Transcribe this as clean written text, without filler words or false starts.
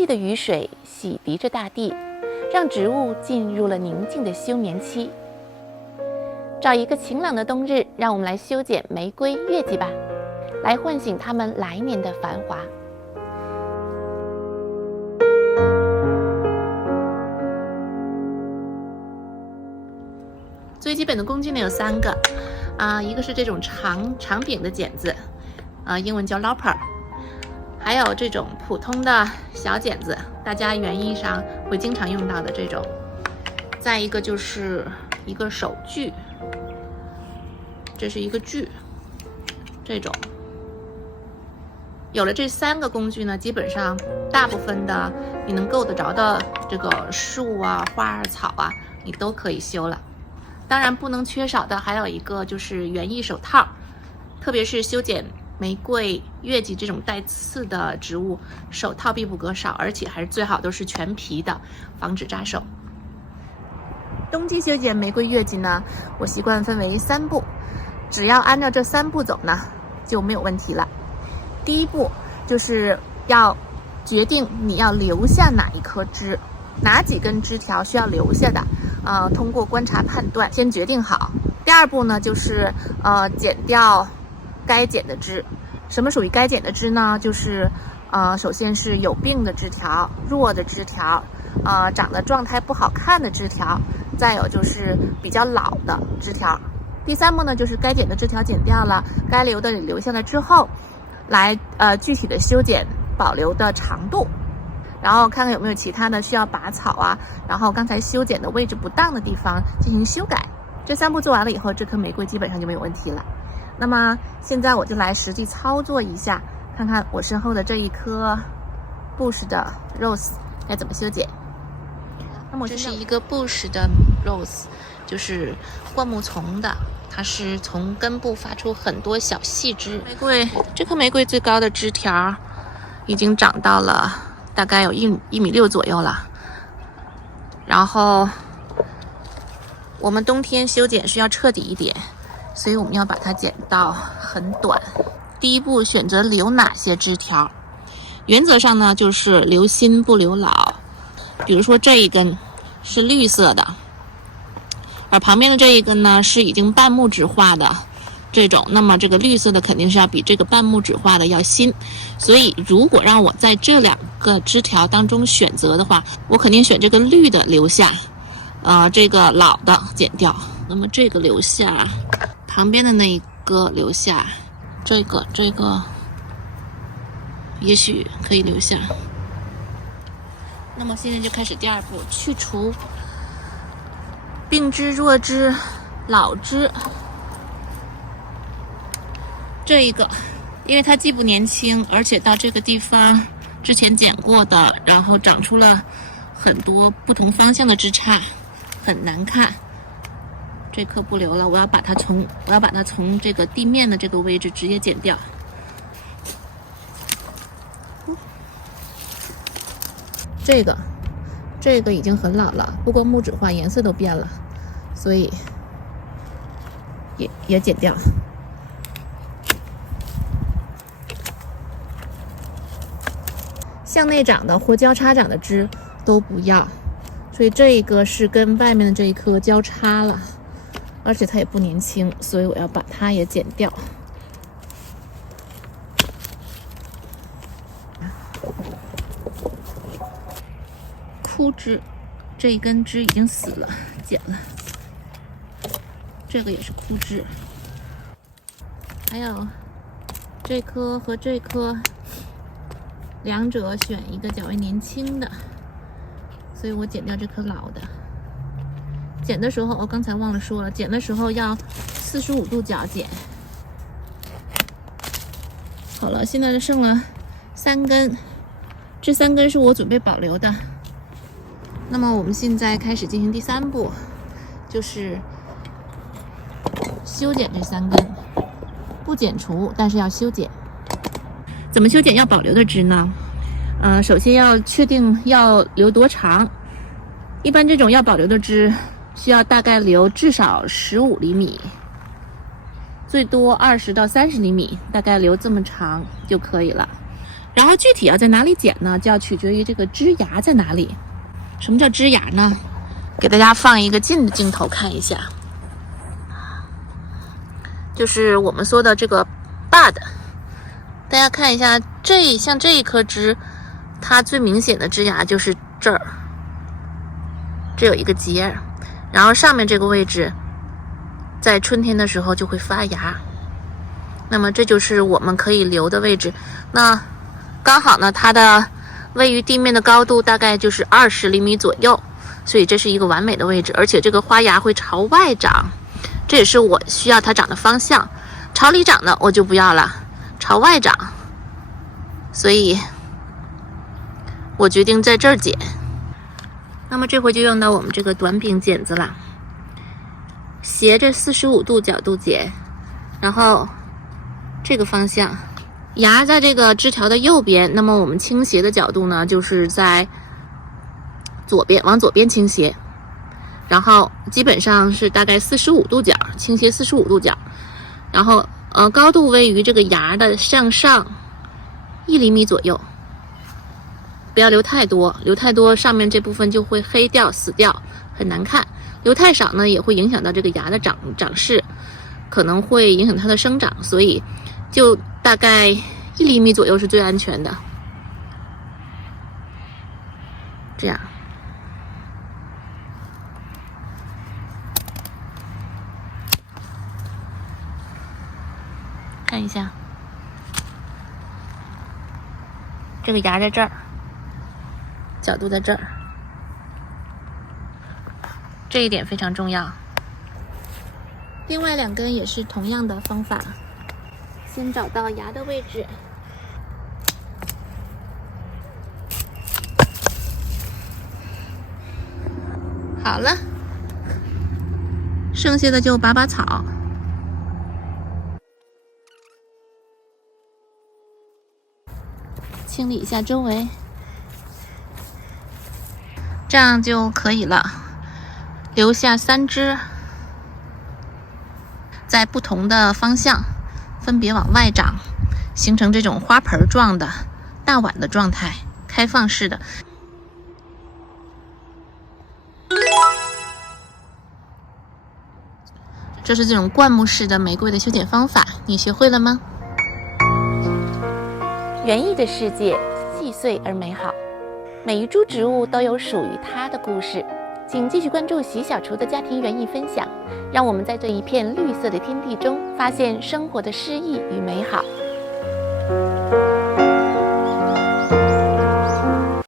季的雨水洗涤着大地，让植物进入了宁静的休眠期。找一个晴朗的冬日，让我们来修剪玫瑰、月季吧，来唤醒它们来年的繁华。最基本的工具呢有3个，一个是这种长柄的剪子，英文叫 Lopper， 还有这种普通的小剪子，大家园艺上会经常用到的这种。再一个就是一个手锯，这是一个锯，这种。有了这3个工具呢，基本上大部分的你能够得着的这个树啊、花啊、草啊，你都可以修了。当然不能缺少的还有一个就是园艺手套，特别是修剪玫瑰、月季这种带刺的植物，手套必不可少，而且还是最好都是全皮的，防止扎手。冬季修剪玫瑰、月季呢，我习惯分为3步，只要按照这3步走呢，就没有问题了。第一步就是要决定你要留下哪一棵枝，哪几根枝条需要留下的，通过观察判断先决定好。第二步呢，就是剪掉该剪的枝。什么属于该剪的枝呢？就是首先是有病的枝条、弱的枝条，长得状态不好看的枝条，再有就是比较老的枝条。第3步呢，就是该剪的枝条剪掉了，该留的留下来之后，来具体的修剪保留的长度，然后看看有没有其他的需要拔草啊，然后刚才修剪的位置不当的地方进行修改。这3步做完了以后，这棵玫瑰基本上就没有问题了。那么现在我就来实际操作一下，看看我身后的这一棵 bush 的 rose 该怎么修剪。那么这是一个 bush 的 rose， 就是灌木丛的，它是从根部发出很多小细枝。这棵玫瑰最高的枝条已经长到了大概有1.6米左右了。然后我们冬天修剪是要彻底一点，所以我们要把它剪到很短。第一步选择留哪些枝条，原则上呢就是留新不留老。比如说这一根是绿色的，而旁边的这一根呢是已经半木质化的这种，那么这个绿色的肯定是要比这个半木质化的要新。所以如果让我在这2个枝条当中选择的话，我肯定选这个绿的留下，这个老的剪掉。那么这个留下，旁边的那一个留下，这个也许可以留下。那么现在就开始第2步，去除病枝、弱枝、老枝。这一个因为它既不年轻，而且到这个地方之前剪过的，然后长出了很多不同方向的枝杈，很难看。这棵不留了，我要把它从这个地面的这个位置直接剪掉。这个已经很老了，不光木质化，颜色都变了，所以也剪掉。向内长的或交叉长的枝都不要，所以这一个是跟外面的这一棵交叉了，而且它也不年轻，所以我要把它也剪掉。枯枝，这一根枝已经死了，剪了。这个也是枯枝，还有这棵和这棵，两者选一个较为年轻的，所以我剪掉这棵老的。剪的时候，刚才忘了说了，剪的时候要45度角剪。好了，现在剩了3根，这3根是我准备保留的。那么我们现在开始进行第3步，就是修剪这3根，不剪除，但是要修剪。怎么修剪要保留的枝呢？首先要确定要留多长。一般这种要保留的枝，需要大概留至少15厘米，最多20到30厘米，大概留这么长就可以了。然后具体要在哪里剪呢，就要取决于这个枝芽在哪里。什么叫枝芽呢？给大家放一个近的镜头看一下，就是我们说的这个 bud。大家看一下，像这一颗枝，它最明显的枝芽就是这儿，这有一个节，然后上面这个位置，在春天的时候就会发芽。那么这就是我们可以留的位置。那刚好呢，它的位于地面的高度大概就是20厘米左右，所以这是一个完美的位置。而且这个花芽会朝外长，这也是我需要它长的方向。朝里长的我就不要了，朝外长，所以我决定在这儿剪。那么这回就用到我们这个短柄剪子了，斜着45度角度剪，然后这个方向，芽在这个枝条的右边，那么我们倾斜的角度呢，就是在左边，往左边倾斜，然后基本上是大概45度角，倾斜45度角，然后高度位于这个芽的向上1厘米左右，不要留太多，留太多上面这部分就会黑掉死掉，很难看。留太少呢，也会影响到这个芽的长势，可能会影响它的生长，所以就大概1厘米左右是最安全的。这样，看一下，这个芽在这儿，角度在这儿，这一点非常重要。另外2根也是同样的方法，先找到芽的位置，好了，剩下的就拔草，清理一下周围，这样就可以了。留下3枝，在不同的方向分别往外长，形成这种花盆状的大碗的状态，开放式的。这是这种灌木式的玫瑰的修剪方法，你学会了吗？园艺的世界细碎而美好，每一株植物都有属于它的故事。请继续关注习小厨的家庭园艺分享，让我们在这一片绿色的天地中发现生活的诗意与美好。